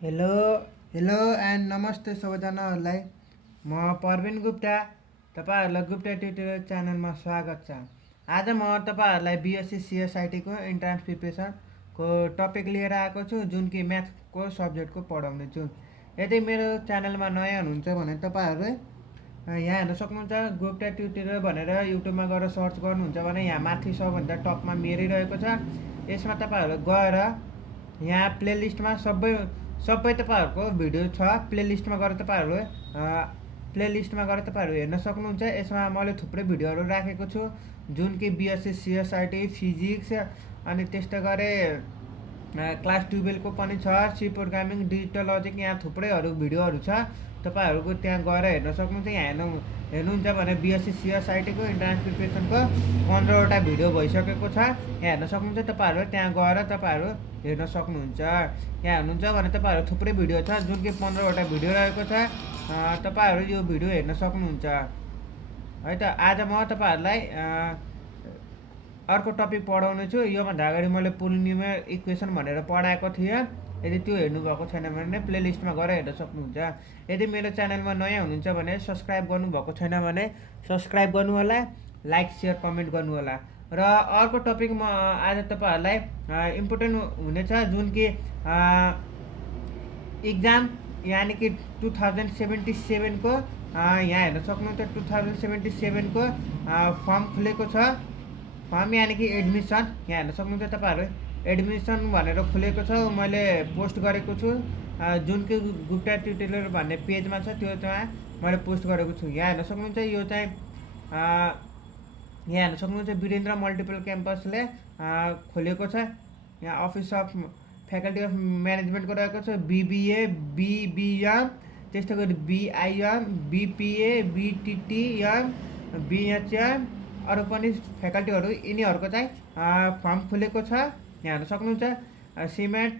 Hello hello and नमस्ते सबैजनाहरूलाई। म प्रवीण गुप्ता, तपाईँहरूलाई गुप्ता ट्युटोरियल च्यानलमा स्वागत छ। आज म तपाईँहरूलाई बिएससी सिएसआइटीको इन्ट्रान्स प्रिपरेसनको टपिक लिएर आएको छु, जुन कि म्याथको सब्जेक्टको पढाउने छु। यदि मेरो च्यानलमा नयाँ हुनुहुन्छ भने तपाईँहरू यहाँ हेर्न सक्नुहुन्छ। गुप्ता ट्युटोरियल भनेर युट्युबमा गएर सर्च गर्नुहुन्छ भने यहाँ माथि सबभन्दा टपमा मेरै रहेको छ। यसमा तपाईँहरू गएर यहाँ प्लेलिस्टमा सबै तपाईँहरूको भिडियो छ। प्लेलिस्टमा गएर तपाईँहरू हेर्न सक्नुहुन्छ। यसमा मैले थुप्रै भिडियोहरू राखेको छु, जुन कि बिएससी सिएसआइटी फिजिक्स अनि त्यस्तै गरी क्लास 12को पनि छ, सी प्रोग्रामिङ, डिजिटल लजिक, यहाँ थुप्रैहरू भिडियोहरू छ। तपाईँहरूको त्यहाँ गएर हेर्न सक्नुहुन्छ। यहाँ हेर्नुहुन्छ भने बिएससी सिएसआइटीको इन्ट्रान्स प्रिपरेसनको 15वटा भिडियो भइसकेको छ। यहाँ हेर्न सक्नुहुन्छ। तपाईँहरू त्यहाँ गएर तपाईँहरू हेर्न सक्नुहुन्छ। यहाँ हेर्नुहुन्छ भने तपाईँहरू थुप्रै भिडियो छ, जुन कि 15वटा भिडियो रहेको छ। तपाईँहरू यो भिडियो हेर्न सक्नुहुन्छ है त। आज म तपाईँहरूलाई अर्को टपिक पढाउने छु। योभन्दा अगाडि मैले पोलिनोमियल इक्वेसन भनेर पढाएको थिएँ। यदि त्यो हेर्नुभएको छैन भने प्लेलिस्टमा गएर हेर्न सक्नुहुन्छ। यदि मेरो च्यानलमा नयाँ हुनुहुन्छ भने सब्सक्राइब गर्नुभएको छैन भने सब्सक्राइब गर्नु होला, लाइक सेयर कमेन्ट गर्नु होला। र अर्को टपिक म आज तपाईँहरूलाई इम्पोर्टेन्ट हुनेछ, जुन कि इक्जाम यानि कि 2077को यहाँ हेर्न सक्नुहुन्छ। 2077को फर्म खुलेको छ। फर्म यानि कि एडमिसन यहाँ हेर्न सक्नुहुन्छ। तपाईँहरू एडमिसन भनेर खुलेको छ, मैले पोस्ट गरेको छु, जुन कि गुप्ता ट्युटोरियल भन्ने पेजमा छ, त्यो चाहिँ मैले पोस्ट गरेको छु। यहाँ हेर्न सक्नुहुन्छ। यो चाहिँ यहाँ हेर्न सक्नुहुन्छ। वीरेन्द्र मल्टिपल क्याम्पसले खोलेको छ। यहाँ अफिस अफ फ्याकल्टी अफ म्यानेजमेन्टको रहेको छ। बिबिए, बिबिएम, त्यस्तै गरी बिआइएम, बिपिए, बिटिटिएम, बिएचएम, अरू पनि फ्याकल्टीहरू यिनीहरूको चाहिँ फर्म खुलेको छ। यहाँ हेर्न सक्नुहुन्छ। सिमेन्ट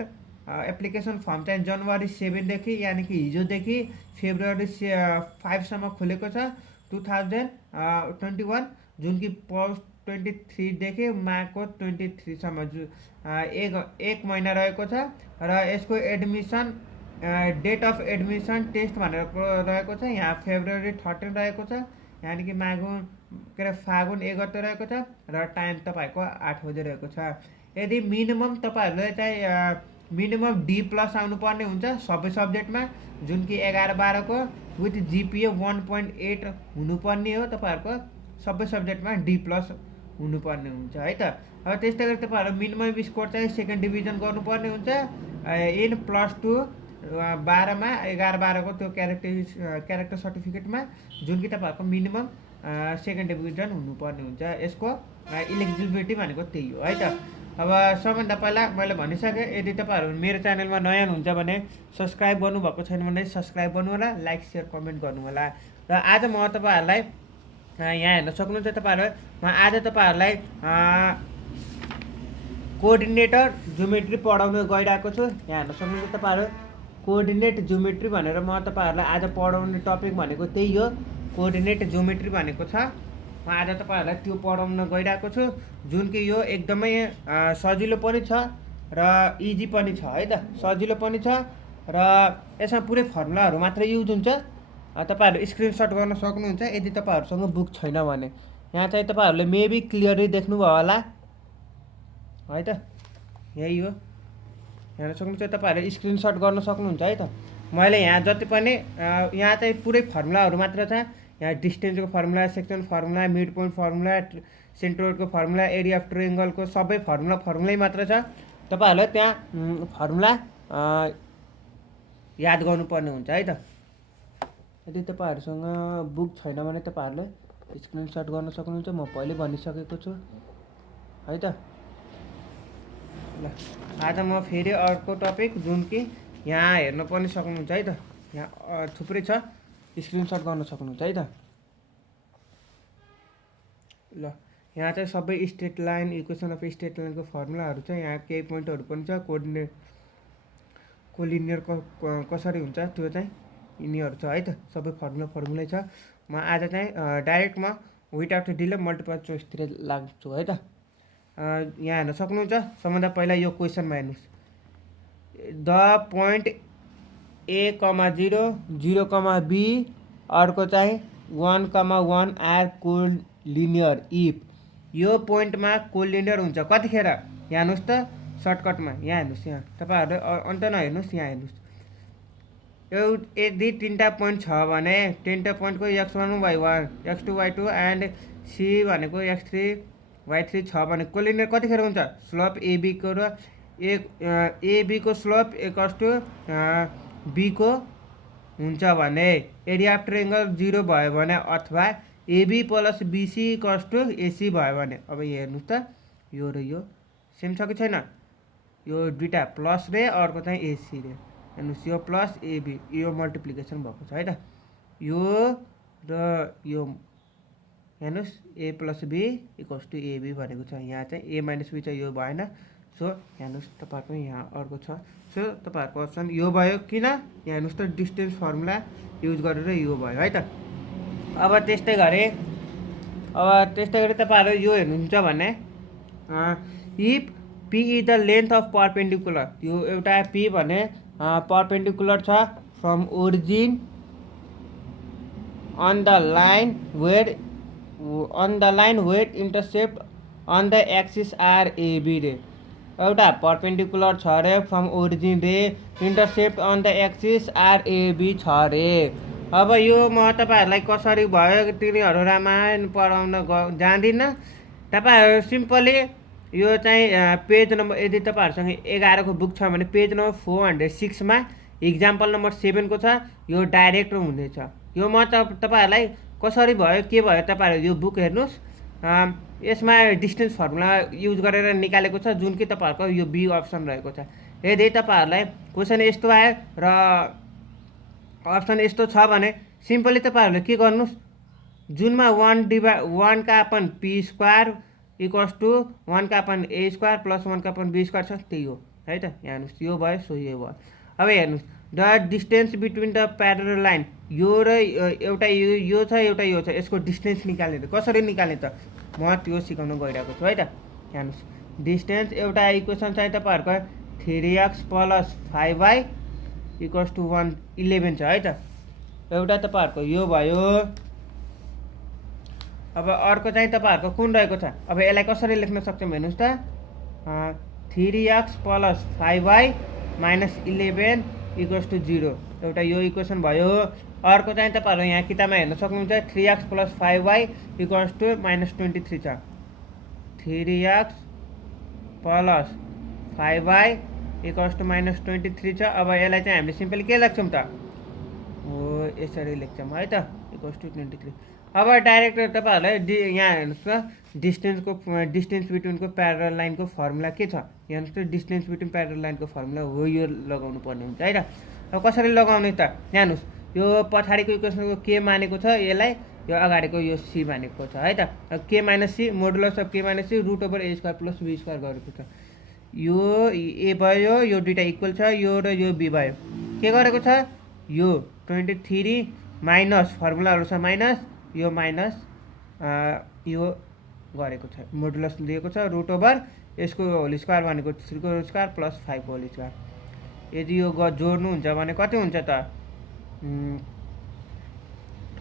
एप्लिकेसन फर्म चाहिँ जनवरी 7देखि यानि कि हिजोदेखि फेब्रुअरी 5सम्म खुलेको छ। 2021, जुन कि पोस्ट 23देखि मार्च 23सम्म एक महिना रहेको छ। र यसको admission date of admission test भनेर रहेको छ। यहाँ फेब्रुअरी 13 रहेको छ, यानि कि फागुन 1 गते रहेको छ। र टाइम तपाईँको 8 बजे रहेको छ। यदि मिनिमम तपाईँहरूले चाहिँ मिनिमम D+ आउनुपर्ने हुन्छ सबै सब्जेक्टमा, जुन कि 11-12को विथ जिपिए 1.8 हुनुपर्ने हो। तपाईँहरूको सबै सब्जेक्टमा D+ हुनुपर्ने हुन्छ है त। अब त्यस्तै गरी तपाईँहरू मिनिमम स्कोर चाहिँ सेकेन्ड डिभिजन गर्नुपर्ने हुन्छ इन +2 12मा 11-12को त्यो क्यारेक्टर सर्टिफिकेटमा, जुन कि तपाईँहरूको मिनिमम सेकेन्ड डिभिजन हुनुपर्ने हुन्छ। यसको इलिजिबिलिटी भनेको त्यही हो है त। अब सबभन्दा पहिला मैले भनिसकेँ, यदि तपाईँहरू मेरो च्यानलमा नयाँ हुनुहुन्छ भने सब्सक्राइब गर्नुभएको छैन भने सब्सक्राइब गर्नु होला, लाइक सेयर कमेन्ट गर्नु होला। र आज म तपाईँहरूलाई यहाँ हेर्न सक्नुहुन्छ। म आज तपाईँहरूलाई कोअर्डिनेटर ज्योमेट्री पढाउन गइरहेको छु। यहाँ हेर्न सक्नुहुन्छ। तपाईँहरू कोअर्डिनेट ज्योमेट्री भनेर म तपाईँहरूलाई आज पढाउने टपिक भनेको त्यही हो। कोअर्डिनेट ज्योमेट्री भनेको छ। म आज तपाईँहरूलाई त्यो पढाउन गइरहेको छु, जुन कि यो एकदमै सजिलो पनि छ र इजी पनि छ है त। सजिलो पनि छ र यसमा पुरै फर्मुलाहरू मात्रै युज हुन्छ। तपाईँहरू स्क्रिनसट गर्न सक्नुहुन्छ यदि तपाईँहरूसँग बुक छैन भने। यहाँ चाहिँ तपाईँहरूले मेबी क्लियरली देख्नुभयो होला है त। यही हो, हेर्न सक्नुहुन्छ। तपाईँहरूले स्क्रिनसट गर्न सक्नुहुन्छ है त। मैले यहाँ जति पनि यहाँ चाहिँ पुरै फर्मुलाहरू मात्र छ। यहाँ डिस्टेन्सको formula, section formula, mid point formula, सेन्ट्रोइडको फर्मुला, एरिया अफ ट्रायंगलको सबै फर्मुलै मात्र छ। तपाईँहरूलाई त्यहाँ फर्मुला याद गर्नुपर्ने हुन्छ है त। यदि तपाईँहरूसँग बुक छैन भने तपाईँहरूले स्क्रिनसट गर्न सक्नुहुन्छ। म पहिले भनिसकेको छु है त। ल आज म फेरि अर्को टपिक, जुन कि यहाँ हेर्न पनि सक्नुहुन्छ है त। यहाँ थुप्रै छ, स्क्रिनसट गर्न सक्नुहुन्छ है त। ल यहाँ चाहिँ सबै straight line, equation of straight लाइनको फर्मुलाहरू छ। यहाँ केही पोइन्टहरू पनि छ। कोलिनियर कसरी हुन्छ त्यो चाहिँ यिनीहरू छ है त। सबै फर्मुलै छ। म आज चाहिँ डाइरेक्ट म विदाउट डिले मल्टिपल चोइसतिर लाग्छु है त। यहाँ हेर्न सक्नुहुन्छ। सबभन्दा पहिला यो क्वेसनमा हेर्नुहोस्। द पोइन्ट A,0 0,B अर्को चाहिँ 1,1 आर कोलिनियर इफ यो पोइन्टमा कोलिनियर हुन्छ कतिखेर यहाँ हेर्नुहोस् त सर्टकटमा यहाँ हेर्नुहोस् यहाँ तपाईँहरूले अन्त नहेर्नुहोस् यहाँ हेर्नुहोस् यदि तीनटा पोइन्ट छ भने तीनटा पोइन्टको x1 y1 x2 y2 and C भनेको x3 y3 छ भने कोलिनियर कतिखेर हुन्छ स्लोप एबीको र एबीको स्लोप इक्वल्स टु बीको हुन्छ भने एरिया अफ ट्रायंगल 0 भयो भने अथवा AB plus BC equals to AC भयो भने अब हेर्नुहोस् त यो र यो सेम छ कि छैन यो दुईटा प्लस रे अर्को चाहिँ एसी रे हेर्नुहोस् यो प्लस एबी यो मल्टिप्लिकेसन भएको छ है त यो र यो हेर्नुहोस् A plus B equals to AB भनेको छ यहाँ चाहिँ ए माइनस बी चाहिँ यो भएन सो हेर्नुहोस् तपाईँहरूको यहाँ अर्को छ सो तपाईँहरूको अप्सन यो भयो किन यहाँ हेर्नुहोस् त डिस्टेन्स फर्मुला युज गरेर यो भयो है त अब त्यस्तै गरी तपाईँहरू यो हेर्नुहुन्छ भने if P is the length of perpendicular यो एउटा पी भने परपेन्डिकुलर छ from origin on the line where intercept on the axis are AB रे एउटा परपेन्डिकुलर छ रे फ्रम ओरिजिन रे intercept on the axis are AB छ रे अब यो म तपाईहरुलाई कसरी भयो तिनीहरु रामायण पढाउन जान्दिन तपाईहरु सिम्पली यो चाहिँ पेज नम्बर यदि तपाईहरुसँग 11 को बुक छ भने पेज नम्बर 406 मा एक्जाम्पल नम्बर 7 को छ यो डाइरेक्ट हुनेछ यो म तपाईहरुलाई कसरी भयो के भयो तपाईहरु यो बुक हेर्नुस् यसमा डिस्टेन्स फर्मुला युज गरेर निकालेको छ जुन कि तपाईहरुको यो बी अप्सन रहेको छ यदि तपाईहरुलाई क्वेशन यस्तो आयो र अप्सन यस्तो छ भने सिम्पली तपाईहरुले के गर्नुस् जुनमा 1 का upon p square equals to 1 का अपन a स्क्वायर प्लस 1 का अपन b स्क्वायर छ त्यही हो है त यहाँ हेर्नुस् यो भयो सो यो भयो अब हेर्नुस् the distance between the parallel line यो र एउटा यो छ एउटा यो छ यसको डिस्टेन्स निकाल्ने कसरी निकाल्ने त म त्यो सिकाउन गइरहेको छु है त हेर्नुस् डिस्टेन्स एउटा इक्वेसन चाहिँ तपाईहरुको 3x + 5y इक्वल्स टु 11 छ है त एउटा तपाईहरुको यो भयो अब अर्को चाहिँ तपाईहरुको कुन रहेको छ अब यसलाई कसरी लेख्न सक्छौं हेर्नुस् त 3x + 5y - 11 इक्वल्स टु 0 एउटा यो इक्वेसन भयो अर्को चाहिँ तपाईहरु यहाँ किताबमा हेर्न सक्नुहुन्छ 3x + 5y इक्वल्स टु -23 छ 3x + 5y इक्वल्स टु -23 छ अब यसलाई चाहिँ हामीले सिम्पली के लेख्छौं त हो यसरी लेख्छौं है त इक्वल्स टु 23 अब डाइरेक्ट तपाईहरुलाई यहाँ हेर्नुस् त डिस्टेन्स बिट्विनको प्यारलल लाइनको फर्मुला के छ हेर्नुस् त डिस्टेन्स बिट्विन प्यारलल लाइनको फर्मुला हो यो लगाउनु पर्ने हुन्छ है त अब कसरी लगाउने त हेर्नुस् यो पछाडीको इक्वेसनको के मानेको छ यसलाई यो अगाडिको यो सी मानेको छ है त के - सी मोडुलस अफ के - सी √a² + b² गरेको छ यो ए भयो यो दुईटा इक्वल छ यो र यो बी भयो के गरेको छ यो 23 माइनस फर्मुलाहरु छ माइनस यो माइनस यो गरेको छ मोडुलस दिएको छ √, यसको होल स्क्वायर भनेको 3 को होल स्क्वायर प्लस 5 को होल स्क्वायर यदि यो जोड्नु हुन्छ भने कति हुन्छ त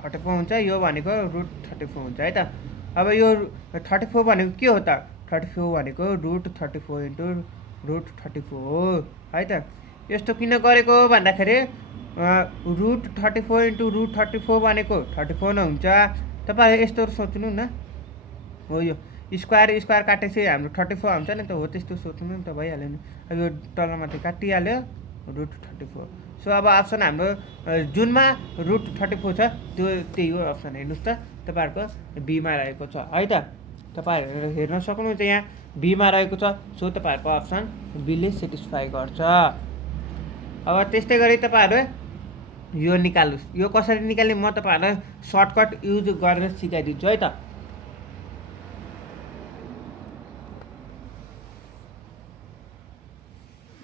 34 हुन्छ यो भनेको √34 हुन्छ है त अब यो 34 भनेको के हो त 34 भनेको √34 * √34 हो है त यस्तो किन गरेको भन्दाखेरि √34 * √34 भनेको 34 न हुन्छ तपाईहरु यस्तो सोच्नु न हो यो स्क्वायर काटेपछि हाम्रो 34 हुन्छ नि त हो त्यस्तो सोच्नु नि त भइहाल्यो नि अब यो तलमाथि काटिहाल्यो √34 सो अब अप्सन हाम्रो जुनमा √34 छ त्यो त्यही हो अप्सन हेर्नुस् त तपाईहरुको बी मा रहेको छ है त तपाईहरु हेर्न सक्नुहुन्छ यहाँ बी मा रहेको छ सो तपाईहरुको अप्सन बी ले सेटिस्फाई गर्छ अब त्यस्तै गरी तपाईहरु यो निकाल्नुस् यो कसरी निकाल्ने म तपाईहरुलाई सर्टकट युज गरेर सिकाइदिन्छु है त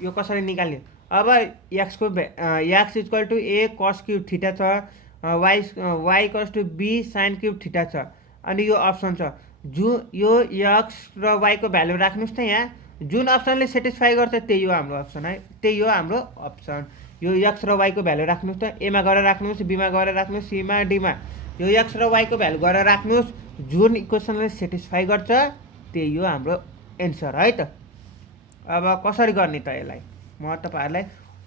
यो कसरी निकाल्ने अब x को x = a cos cube theta छ y = b sin cube theta छ अनि यो अप्सन छ यो x र y को भ्यालु राख्नुस् त यहाँ जुन अप्सनले सेटिस्फाई गर्छ त्यही हो हाम्रो अप्सन है त्यही हो हाम्रो अप्सन यो एक्स र वाईको भ्यालु राख्नुहोस् त, एमा गरेर राख्नुहोस्, बीमा गरेर राख्नुहोस्, सीमा डीमा यो एक्स र वाईको भ्यालु गरेर राख्नुहोस्। जुन इक्वेसनले सेटिस्फाई गर्छ त्यही हो हाम्रो एन्सर है त। अब कसरी गर्ने त यसलाई म तपाईँहरूलाई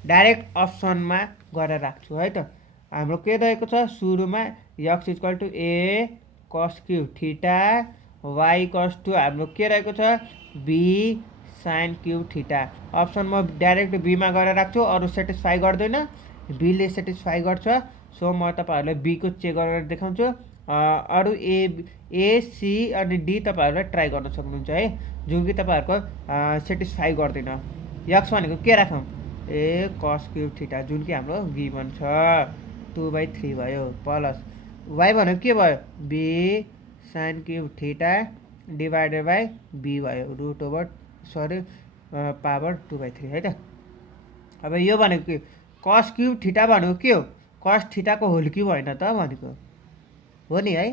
डाइरेक्ट अप्सनमा गरेर राख्छु है त। हाम्रो के रहेको छ सुरुमा x equal to a cos cube theta, y cos to हाम्रो के रहेको छ B sine cube theta. Option म डाइरेक्ट बीमा गरेर राख्छु, अरू सेटिस्फाई गर्दैन, बीले सेटिस्फाई गर्छ। सो म तपाईँहरूलाई बीको चेक गरेर देखाउँछु। अरू सी अनि डी तपाईँहरूले ट्राई गर्न सक्नुहुन्छ है, जुन कि तपाईँहरूको सेटिस्फाई गर्दैन। एक्स भनेको के राखौँ ए कस क्युब थीटा जुन कि हाम्रो गिभन छ 2/3 भयो, प्लस वाई भनेको के भयो B sine cube theta divided by B भयो रुट ओभर पावर 2/3 है त। अब यो भनेको के कस क्युब थीटा भनेको के हो कस थीटाको होल क्युब होइन त भनेको हो नि है।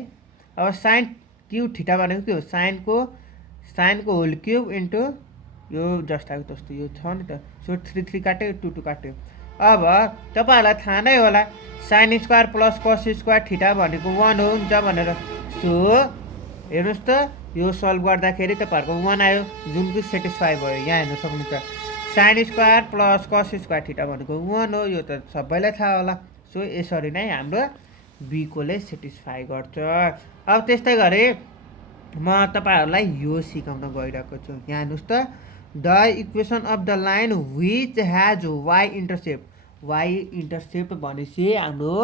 अब साइन क्युब थीटा भनेको के हो साइनको होल क्युब इन्टु यो जस्ताको जस्तो यो छ नि त। सो 3 3 काट्यो 2 2 काट्यो। अब तपाईँहरूलाई थाहा नै होला sine square plus cos square theta भनेको 1 हुन्छ भनेर। सो हेर्नुहोस् त यो सल्भ गर्दाखेरि तपाईँहरूको 1 आयो जुन कि सेटिस्फाई भयो। यहाँ हेर्न सक्नुहुन्छ sine square plus cos square theta भनेको 1 हो, यो त सबैलाई थाहा होला। सो यसरी नै हाम्रो बीकोले सेटिस्फाई गर्छ। अब त्यस्तै गरी म तपाईँहरूलाई यो सिकाउन गइरहेको छु। यहाँ हेर्नुहोस् त the equation of the line which has y intercept. Y intercept भनेपछि हाम्रो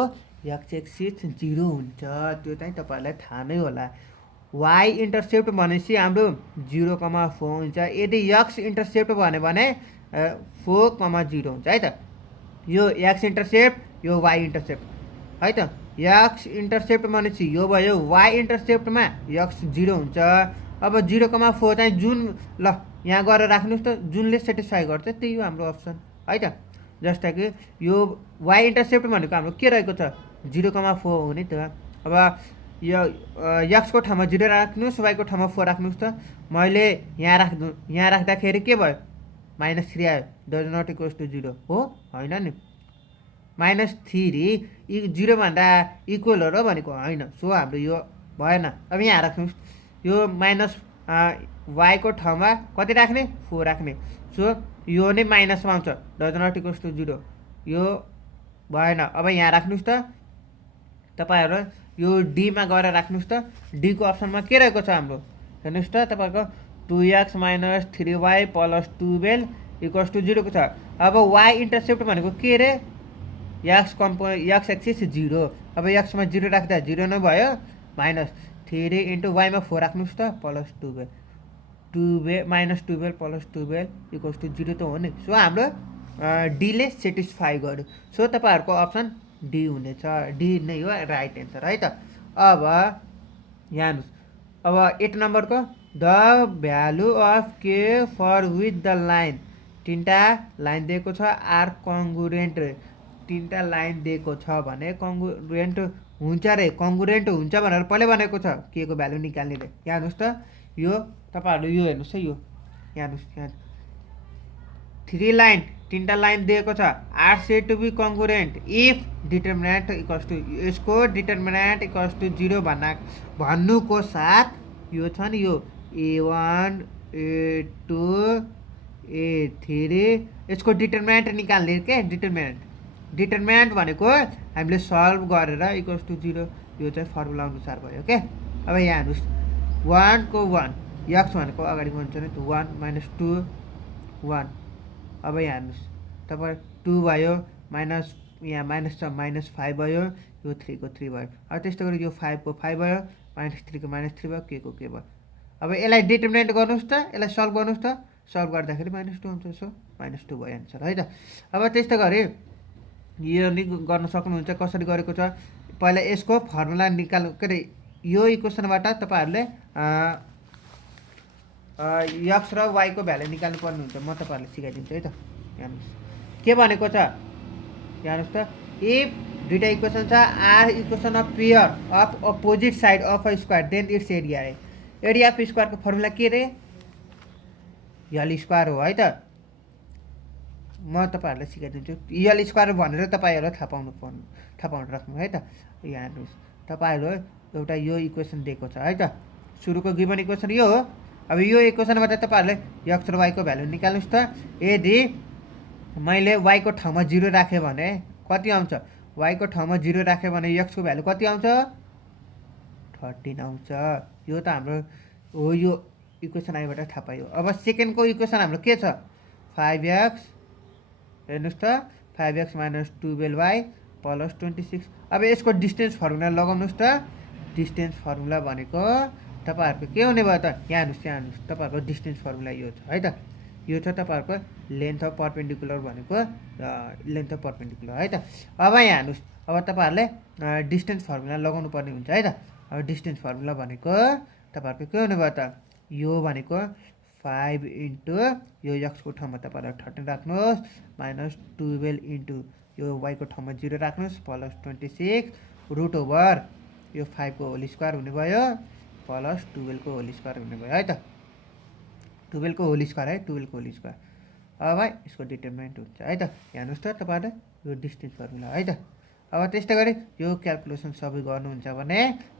एक्स एक्सिस 0 हुन्छ, त्यो चाहिँ तपाईँहरूलाई थाहा नै होला। वाई इन्टरसेप्ट भनेपछि हाम्रो 0,4 हुन्छ। यदि एक्स इन्टरसेप्ट भन्यो भने 4,0 हुन्छ है त। यो एक्स इन्टरसेप्ट यो वाई इन्टरसेप्ट है त। एक्स इन्टरसेप्ट भनेपछि यो भयो, वाई इन्टरसेप्टमा एक्स 0 हुन्छ। अब 0,4 चाहिँ जुन ल यहाँ गरेर राख्नुहोस् त, जुनले सेटिस्फाई गर्छ त्यही हो हाम्रो अप्सन है त। जस्तै कि यो वाई इन्टरसेप्ट भनेको हाम्रो के रहेको छ 0,4 हो नि त। अब यो एक्सको ठाउँमा 0 राख्नुहोस्, वाईको ठाउँमा 4 राख्नुहोस् त। मैले यहाँ राख्दाखेरि के भयो -3 आयो, डज नट इक्वल्स टु 0 हो होइन नि। -3 0 भन्दा इक्वल हो र भनेको होइन। सो हाम्रो यो भएन। अब यहाँ राख्नुहोस् यो माइनस वाईको ठाउँमा कति राख्ने 4 राख्ने। सो यो नै माइनसमा आउँछ, डज नट इक्वल्स टु 0 यो भएन। अब यहाँ राख्नुहोस् त तपाईँहरू यो डीमा गएर राख्नुहोस् त। डीको अप्सनमा के रहेको छ हाम्रो हेर्नुहोस् त तपाईँको 2x - 3y + 12 = 0 को छ। अब वाई इन्टरसेप्ट भनेको के रे एक्स एक्सिस 0। अब एक्समा 0 राख्दा 0 नै भयो, -3 इन्टु वाईमा 4 राख्नुहोस् त प्लस 12 -12 + 12 = 0 त हो नि। सो हाम्रो डीले सेटिस्फाई गर्यो। सो तपाईँहरूको अप्सन डी हुनेछ, डी नै हो राइट एन्सर है त। अब यहाँ हेर्नुहोस् अब 8 नम्बरको the value of k for with the line. 3टा लाइन दिएको छ आर कङ्गुरेन्ट। 3टा लाइन दिएको छ भने कङ्गुरेन्ट हुन्छ रे, कङ्गुरेन्ट हुन्छ भनेर पहिले भनेको छ के को भ्यालु निकाल्ने रे। यहाँ हेर्नुहोस् त यो तपाईँहरू यो हेर्नुहोस् है यो यहाँ हेर्नुहोस् यहाँ 3टा लाइन दिएको छ are said to be concurrent if determinant equals to यसको डिटर्मिनेन्ट इक्वल्स टु 0 भन्नुको साथ यो छ नि यो A1 A2 A3 यसको डिटर्मिनेन्ट निकाल्ने के डिटर्मिनेन्ट भनेको हामीले सल्भ गरेर इक्वल्स टु 0 यो चाहिँ फर्मुला अनुसार भयो के। अब यहाँ हेर्नुहोस् 1 को 1 एक्स भनेको अगाडि हुन्छ नि 1 - 2 1। अब यहाँ हेर्नुहोस् तपाईँ 2 भयो माइनस यहाँ माइनस छ -5 भयो, यो 3 को 3 भयो। अब त्यस्तो गरी यो 5 को 5 भयो, -3 को -3 भयो, के को के भयो। अब यसलाई डिटर्मिनेन्ट गर्नुहोस् त, यसलाई सल्भ गर्नुहोस् त, सल्भ गर्दाखेरि -2 हुन्छ। सो -2 भयो एन्सर है त। अब त्यस्तो गरी यो नि गर्न सक्नुहुन्छ कसरी गरेको छ। पहिला यसको फर्मुला निकाल्नु के अरे यो इक्वेसनबाट तपाईँहरूले एक्स र वाईको भ्यालु निकाल्नु पर्ने हुन्छ। म तपाईँहरूलाई सिकाइदिन्छु है त। हेर्नुहोस् के भनेको छ यहाँ हेर्नुहोस् त इफ दुईटा इक्वेसन छ are equation of pair of opposite side of a square then it's area है। एरिया अफ स्क्वायरको फर्मुला के रे यल स्क्वायर हो है त। म तपाईँहरूलाई सिकाइदिन्छु। यल स्क्वायर भनेर तपाईँहरू थाहा पाउनु राख्नु है त। यहाँ हेर्नुहोस्, तपाईँहरू एउटा यो इक्वेसन दिएको छ है त। सुरुको गिभन इक्वेसन यो हो। अब यो इक्वेसनबाट तपाईँहरूले एक्स र वाईको भ्यालु निकाल्नुहोस् त। यदि मैले वाईको ठाउँमा 0 राखेँ भने कति आउँछ? वाईको ठाउँमा 0 राखेँ भने एक्सको भ्यालु कति आउँछ? 13 आउँछ। यो त हाम्रो हो, यो इक्वेसन आइबाट थाहा पायो। अब सेकेन्डको इक्वेसन हाम्रो के छ? 5x, हेर्नुहोस् त, 5x माइनस 12y प्लस 26। अब यसको डिस्टेन्स फर्मुला लगाउनुहोस् त। डिस्टेन्स फर्मुला भनेको तपाईँहरूको के हुने भयो त? यहाँ हेर्नुहोस्, तपाईँहरूको डिस्टेन्स फर्मुला यो छ है त। यो छ तपाईँहरूको लेन्थ अफ पर्पेन्डिकुलर भनेको लेन्थ अफ पर्पेन्डिकुलर है त। अब यहाँ हेर्नुहोस्, अब तपाईँहरूले डिस्टेन्स फर्मुला लगाउनु पर्ने हुन्छ है त। अब डिस्टेन्स फर्मुला भनेको तपाईँहरूको के हुने भयो त? यो भनेको 5 इन्टु यो एक्सको ठाउँमा तपाईँहरूले 13 राख्नुहोस् माइनस 12 इन्टु यो वाईको ठाउँमा 0 राख्नुहोस् प्लस 26 रुट ओभर यो 5 को होल स्क्वायर हुने भयो प्लस 12 को होल स्क्वायर हुने भयो है त। 12 को होल स्क्वायर है, 12 को होल स्क्वायर। अब यसको डिटरमिनेन्ट हुन्छ है त। हेर्नुहोस् त तपाईँहरूले यो डिस्टेन्स फर्मुला है त। अब त्यस्तै गरी यो क्यालकुलेसन सबै गर्नुहुन्छ भने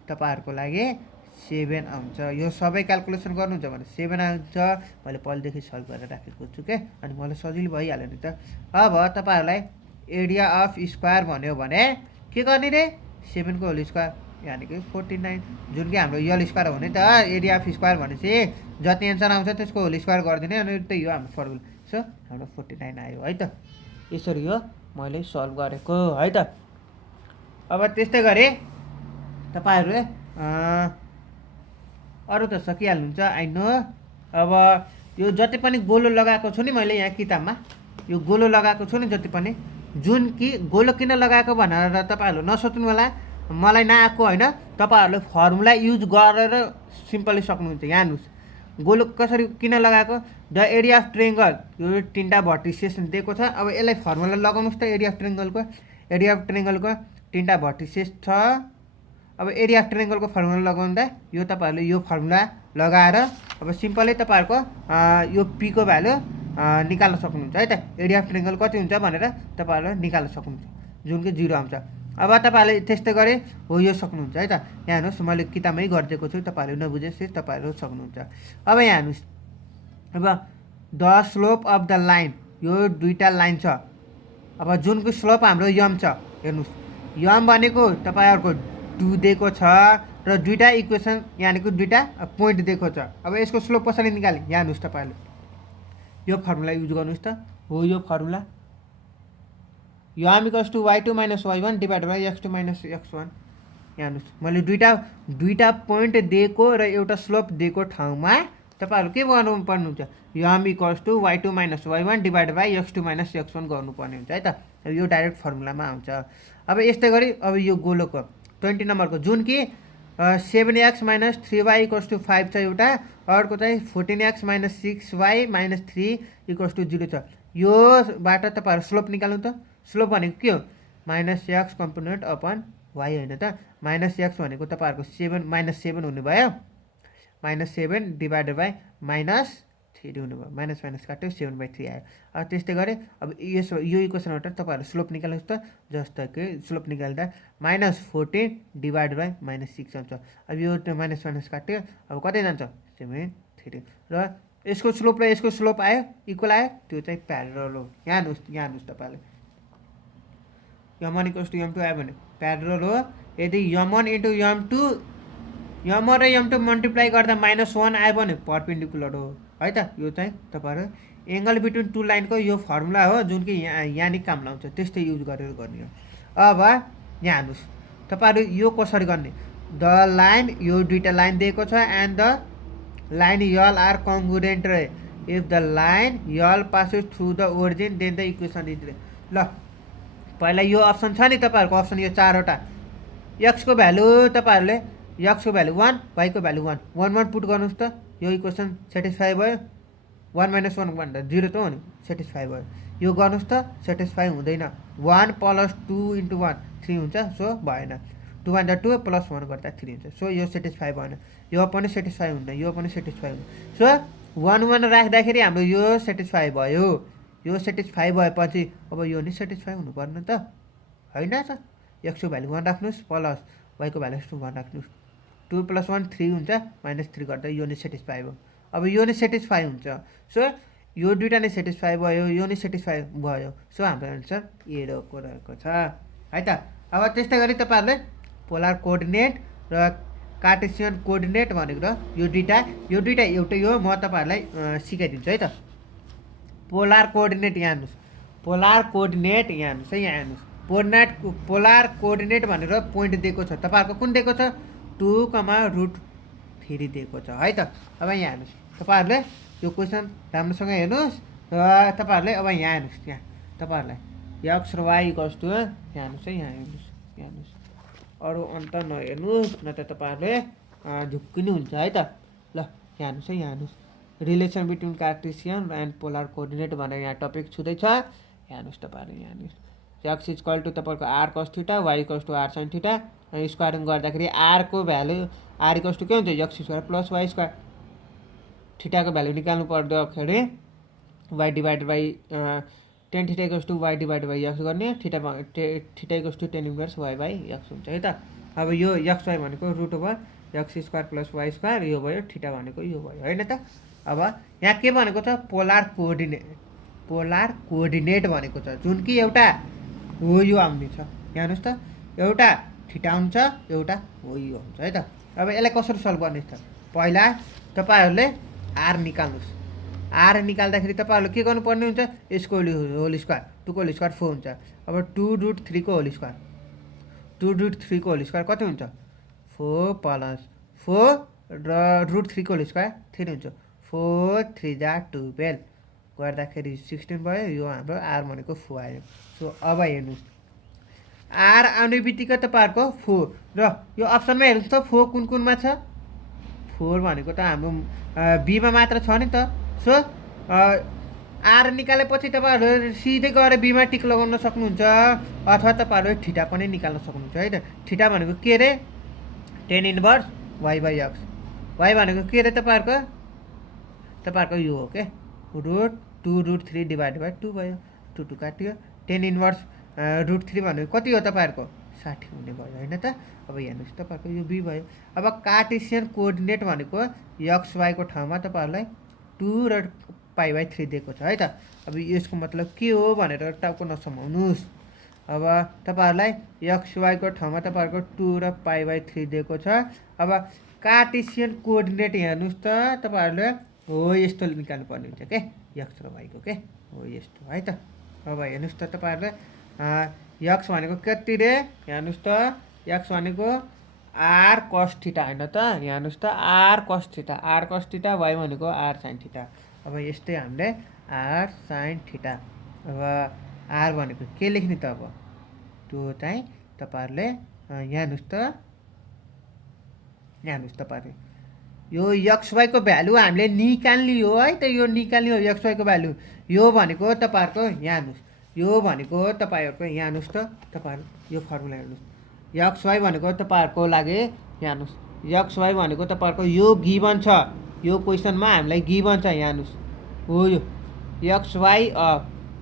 तपाईँहरूको लागि 7 आउँछ। यो सबै क्यालकुलेसन गर्नुहुन्छ भने 7 आउँछ। मैले पहिलेदेखि सल्भ गरेर राखेको छु के, अनि मलाई सजिलो भइहाल्यो नि त। अब तपाईँहरूलाई एरिया अफ स्क्वायर भन्यो भने के गर्ने रे? 7 को होल स्क्वायर यानि कि 49, जुन कि हाम्रो यल स्क्वायर हो नि त। एरिया अफ स्क्वायर भनेपछि जति एन्सर आउँछ त्यसको होल स्क्वायर गरिदिने, अनि त्यही हो हाम्रो फर्मुला। सो हाम्रो 49 आयो है त। यसरी हो मैले सल्भ गरेको है त। अब त्यस्तै गरी तपाईँहरूले अरू त सकिहाल्नुहुन्छ, आई नो। अब यो जति पनि गोलो लगाएको छु नि मैले यहाँ किताबमा, यो गोलो लगाएको छु नि जति पनि, जुन कि गोलो किन लगाएको भनेर तपाईँहरू नसोच्नु होला, मलाई नआएको होइन। तपाईँहरूले फर्मुला युज गरेर सिम्पली सक्नुहुन्छ। यहाँ हेर्नुहोस्, गोलो कसरी किन लगाएको? द एरिया अफ ट्रेङ्गल, यो 3टा भर्टिसेस दिएको छ। अब यसलाई फर्मुला लगाउनुहोस् त। एरिया अफ ट्रेङ्गलको 3टा भर्टिसेस छ। अब एरिया अफ ट्रेङ्गलको फर्मुला लगाउँदा यो तपाईँहरूले यो फर्मुला लगाएर अब सिम्पली तपाईँहरूको यो पीको भ्यालु निकाल्न सक्नुहुन्छ है त। एरिया अफ ट्रेङ्गल कति हुन्छ भनेर तपाईँहरूले निकाल्न सक्नुहुन्छ, जुन कि 0 आउँछ। अब तपाईँहरूले त्यस्तै गरी हो यो सक्नुहुन्छ है त। यहाँ हेर्नुहोस्, मैले किताबमै गरिदिएको छु, तपाईँहरूले नबुझेपछि तपाईँहरू सक्नुहुन्छ। अब यहाँ हेर्नुहोस्, अब the slope of the line, यो 2टा लाइन छ। अब जुनको स्लोप हाम्रो यम छ, हेर्नुहोस् यम भनेको तपाईँहरूको 2 दिएको छ र 2टा इक्वेसन यानि कि 2टा पोइन्ट दिएको छ। अब यसको स्लोप कसरी निकाल्ने? यहाँ हेर्नुहोस्, तपाईँहरूले यो फर्मुला युज गर्नुहोस् त। हो यो formula m equals to y2 minus y1 divide by x2 minus x1। यहाँ हेर्नुहोस्, मैले दुईटा पोइन्ट दिएको र एउटा स्लोप दिएको ठाउँमा तपाईँहरू के गर्नुपर्ने हुन्छ? M equals to y2 minus y1 divide by x2 minus x1 गर्नुपर्ने हुन्छ है त। यो डाइरेक्ट फर्मुलामा आउँछ। अब यस्तै गरी अब यो गोलोको 20 नम्बरको जुन कि 7x minus 3y equals to 5 छ एउटा, अर्को चाहिँ 14x minus 6y minus 3 equals to 0 छ। योबाट तपाईँहरू स्लोप निकाल्नु त। स्लोप भनेको के हो? Minus X component upon Y होइन त। माइनस एक्स भनेको तपाईँहरूको 7 हुने भयो, माइनस 7 डिभाइडेड बाई माइनस 3 हुने भयो। माइनस माइनस काट्यो 7/3 आयो। अब त्यस्तै गरी अब यो इक्वेसनबाट तपाईँहरू स्लोप निकाल्नुहोस् त। जस्तो कि स्लोप निकाल्दा माइनस 14 डिभाइड बाई माइनस 6 आउँछ। अब यो माइनस माइनस काट्यो, अब कतै जान्छ? 7/3। र यसको स्लोप र यसको स्लोप आयो, इक्वल आयो, त्यो चाहिँ प्यारलल हो। यहाँ हेर्नुहोस् तपाईँले m1 इक्वल्स टु m2 आयो भने प्यारलल हो। यदि m1 इन्टु m2, m1 र m2 मल्टिप्लाई गर्दा -1 आयो भने पर्पेन्डिकुलर हो है त। यो चाहिँ तपाईँहरू एङ्गल बिट्विन 2 लाइनको यो फर्मुला हो, जुन कि यहाँ काम लाउँछ, त्यस्तै युज गरेर गर्ने हो। अब यहाँ हेर्नुहोस्, तपाईँहरू यो कसरी गर्ने? द लाइन, यो 2टा लाइन दिएको छ, and the line L are congruent ray if the line L passes through the origin then the equation is ray. ल पहिला यो अप्सन छ नि तपाईँहरूको, अप्सन यो 4वटा। एक्सको भ्यालु तपाईँहरूले एक्सको भ्यालु 1, वाईको भ्यालु 1, 1 1 पुट गर्नुहोस् त। यो इक्वेसन सेटिस्फाई भयो। 1 - 1 भन्दा 0 त हो नि, सेटिस्फाई भयो। यो गर्नुहोस् त, सेटिस्फाई हुँदैन। 1 + 2 × 1 3 हुन्छ, सो भएन। 2 × 2 + 1 गर्दा 3 हुन्छ, सो यो सेटिस्फाई भएन। यो पनि सेटिस्फाई हुँदैन, यो पनि सेटिस्फाई हुँदैन। सो 1 1 राख्दाखेरि हाम्रो यो सेटिस्फाई भयो। यो सेटिस्फाई भएपछि अब यो नि सेटिस्फाई हुनुपर्ने त होइन त। एक्सको भ्यालु 1 राख्नुहोस् प्लस वाईको भ्यालु 1 राख्नुहोस्। 2 + 1 3 हुन्छ, -3 गर्दा यो नि सेटिस्फाई भयो। अब यो नि सेटिस्फाई हुन्छ, सो यो दुइटा नै सेटिस्फाई भयो, यो नि सेटिस्फाई भयो। सो हाम्रो एन्सर ए को रहेको छ है त। अब त्यस्तै गरी तपाईँहरूले पोलर कोअर्डिनेट र कार्टेसियन कोअर्डिनेट भनेको यो दुइटा एउटै हो। म तपाईँहरूलाई सिकाइदिन्छु है त। पोलर कोअर्डिनेट यहाँ हेर्नुहोस्, पोलर कोअर्डिनेट यहाँ हेर्नुहोस् है, यहाँ हेर्नुहोस्। पोलर कोअर्डिनेट भनेर पोइन्ट दिएको छ तपाईँहरूको, कुन दिएको छ 2,√3 दिएको छ है त। अब यहाँ हेर्नुहोस्, तपाईँहरूले यो क्वेसन राम्रोसँग हेर्नुहोस् र तपाईँहरूले अब यहाँ हेर्नुहोस्, यहाँ तपाईँहरूलाई एक्स र वाई इक्वल्स टु यहाँ हेर्नुहोस् है, यहाँ हेर्नुहोस् अरू अन्त नहेर्नुहोस्, न त तपाईँहरूले झुक्किनु हुन्छ है त। ल यहाँ हेर्नुहोस् है, यहाँ हेर्नुहोस् relation between Cartesian and polar coordinate भनेर यहाँ टपिक छुँदैछ। यहाँ हेर्नुहोस् तपाईँहरूले, यहाँ हेर्नुहोस् एक्स इक्वल टु तपाईँको r cos theta, y equals to r sine theta. Squaring गर्दाखेरि आरको भ्यालु आर इक्वल्स टु के हुन्छ x square plus Y square. थीटाको भ्यालु निकाल्नु पर्दाखेरि y divided by tan theta equals to y divided by x गर्ने, theta equals to tan inverse Y by x हुन्छ है त। अब यो एक्स वाई भनेको √over X square plus Y square यो भयो, थीटा भनेको यो भयो होइन त। अब यहाँ के भनेको छ पोलर कोअर्डिनेट भनेको छ, जुन कि एउटा हो यो आउने छ। यहाँ हेर्नुहोस् त, एउटा थीटा हुन्छ, एउटा हो यो हुन्छ है त। अब यसलाई कसरी सल्भ गर्ने त, पहिला तपाईँहरूले आर निकाल्नुहोस्। आर निकाल्दाखेरि तपाईँहरूले के गर्नुपर्ने हुन्छ, यसको होल स्क्वायर 2 को होल स्क्वायर 4 हुन्छ। अब 2√3 को होल स्क्वायर, 2√3 को होल स्क्वायर कति हुन्छ 4 + 4 र √3 को होल स्क्वायर 3 हुन्छ। 4 3 जा 12 गर्दाखेरि 16 भयो। यो हाम्रो आर भनेको 4 आयो। सो अब हेर्नुहोस् आर आउने बित्तिकै तपाईँहरूको 4 र यो अप्सनमा हेर्नुहोस् त 4 कुन कुनमा छ, 4 भनेको त हाम्रो बीमा मात्र छ नि त। सो आर निकालेपछि तपाईँहरू सिधै गएर बीमा टिक लगाउन सक्नुहुन्छ, अथवा तपाईँहरूले थीटा पनि निकाल्न सक्नुहुन्छ है त। थीटा भनेको के अरे 10 inverse Y by X. Y भनेको के अरे तपाईँहरूको यो हो के √2√3 डिभाइड बाई 2 भयो, 2 2 काटियो। 10 इन्भर्स √3 भनेको कति हो तपाईँहरूको 60 हुने भयो होइन त। अब हेर्नुहोस् तपाईँहरूको यो बी भयो। अब कार्टेसियन कोअर्डिनेट भनेको एक्स वाईको ठाउँमा तपाईँहरूलाई 2 र π/3 दिएको छ है त। अब यसको मतलब के हो भनेर टाउको नसमाउनुहोस्। अब तपाईँहरूलाई एक्स वाईको ठाउँमा तपाईँहरूको 2 र π/3 दिएको छ। अब कार्टेसियन कोअर्डिनेट हेर्नुहोस् त तपाईँहरूले हो यस्तो निकाल्नु पर्ने हुन्छ के एक्स र वाईको के हो यस्तो है त। अब हेर्नुहोस् त तपाईँहरूले एक्स भनेको कति रे, हेर्नुहोस् त एक्स भनेको आर कस थीटा होइन त। हेर्नुहोस् त आर कस थीटा, वाई भनेको आर साइन थीटा। अब यस्तै हामीले आर साइन थीटा। अब आर भनेको के लेख्ने त, अब त्यो चाहिँ तपाईँहरूले यहाँ हेर्नुहोस् तपाईँहरूले यो एक्स वाईको भ्यालु हामीले निकाल्ने हो है त। यो निकाल्ने हो एक्स वाईको भ्यालु। यो भनेको तपाईँहरूको यहाँ हेर्नुहोस्, यो भनेको तपाईँहरूको यहाँ हेर्नुहोस् त तपाईँहरू यो फर्मुला हेर्नुहोस्। एक्स वाई भनेको तपाईँहरूको लागि यहाँ हेर्नुहोस्, एक्स वाई भनेको तपाईँहरूको यो गिभन छ, यो क्वेसनमा हामीलाई गिभन छ। यहाँ हेर्नुहोस् हो यो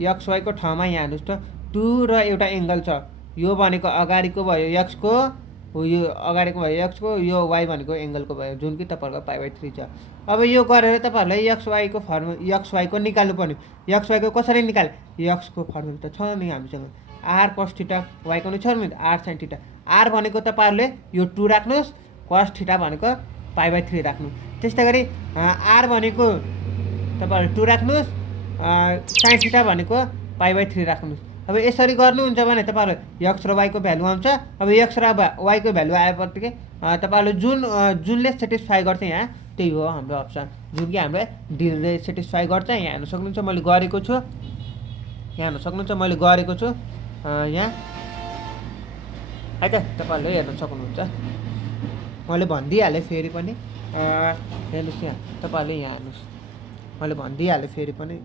एक्स वाईको ठाउँमा यहाँ हेर्नुहोस् त 2 र एउटा एङ्गल छ। यो भनेको अगाडिको भयो एक्सको, हो यो अगाडिको भयो एक्सको, यो वाई भनेको एङ्गलको भयो, जुन कि तपाईँहरूको π/3 छ। अब यो गरेर तपाईँहरूलाई एक्स वाईको निकाल्नु पर्ने। एक्स वाईको कसरी निकाले, एक्सको फर्मुला त छ नि हामीसँग, आर कस थीटा, वाईको नि छ नि आर साइन थीटा। आर भनेको तपाईँहरूले यो 2 राख्नुहोस्, कस थीटा भनेको π/3 राख्नु। त्यस्तै गरी आर भनेको तपाईँहरू 2 राख्नुहोस्, साइन थीटा भनेको π/3 राख्नुहोस्। अब यसरी गर्नुहुन्छ भने तपाईँहरू एक्स र वाईको भ्यालु आउँछ। अब एक्स र वाईको भ्यालु आएपछि तपाईँहरूले जुनले सेटिस्फाई गर्छ यहाँ त्यही हो हाम्रो अप्सन, जुन कि हामीले डीले सेटिस्फाई गर्छ। यहाँ हेर्न सक्नुहुन्छ मैले गरेको छु, यहाँ है त। तपाईँहरूले हेर्न सक्नुहुन्छ, मैले भनिदिइहालेँ फेरि पनि। हेर्नुहोस् यहाँ तपाईँहरूले यहाँ हेर्नुहोस्, मैले भनिदिइहालेँ फेरि पनि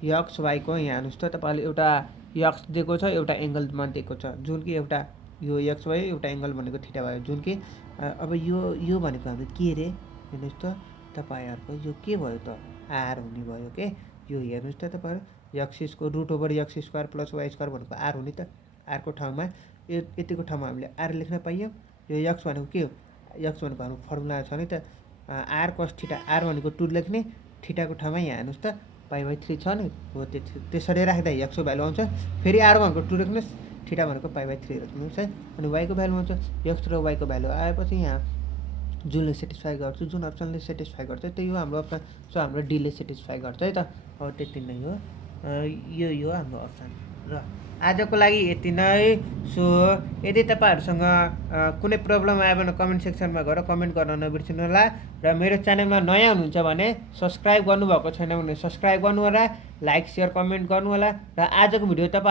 एक्स वाईको यहाँ हेर्नुहोस् त तपाईँहरूले एउटा एक्स दिएको छ, एउटा एङ्गलमा दिएको छ, जुन कि एउटा यो एक्स वाई एउटा एङ्गल भनेको थीटा भयो, जुन कि अब यो भनेको हाम्रो के रे हेर्नुहोस् त तपाईँहरूको यो के भयो त आर हुने भयो के। यो हेर्नुहोस् त तपाईँहरू X root over X square plus Y square भनेको आर हो नि त। आरको ठाउँमा यतिको ठाउँमा हामीले आर लेख्न पाइयो। यो एक्स भनेको के हो, एक्स भनेको हाम्रो फर्मुला छ नि त आर कस थीटा। आर भनेको 2 लेख्ने, थीटाको ठाउँमा यहाँ हेर्नुहोस् त पाई/3 छ नि हो। त्यसरी राख्दा एक्सको भ्यालु आउँछ। फेरि आर भनेको 2 लेख्नुहोस्, थीटा भनेको पाई/3 राख्नुहोस् है। अनि वाईको भ्यालु आउँछ। एक्स र वाईको भ्यालु आएपछि यहाँ जुनले सेटिस्फाई गर्छ, जुन अप्सनले सेटिस्फाई गर्छ त्यही हो हाम्रो अप्सन। सो हाम्रो डीले सेटिस्फाई गर्छ है त। अब त्यति नै हो, यो हाम्रो अप्सन। र आजको लागि यति नै। सो यदि तपाईँहरूसँग कुनै प्रब्लम आयो भने कमेन्ट सेक्सनमा गएर कमेन्ट गर्न नबिर्सिनु होला। र मेरो च्यानलमा नयाँ हुनुहुन्छ भने सब्सक्राइब गर्नुभएको छैन भने सब्सक्राइब गर्नु होला, लाइक सेयर कमेन्ट गर्नु होला। र आजको भिडियो तपाईँ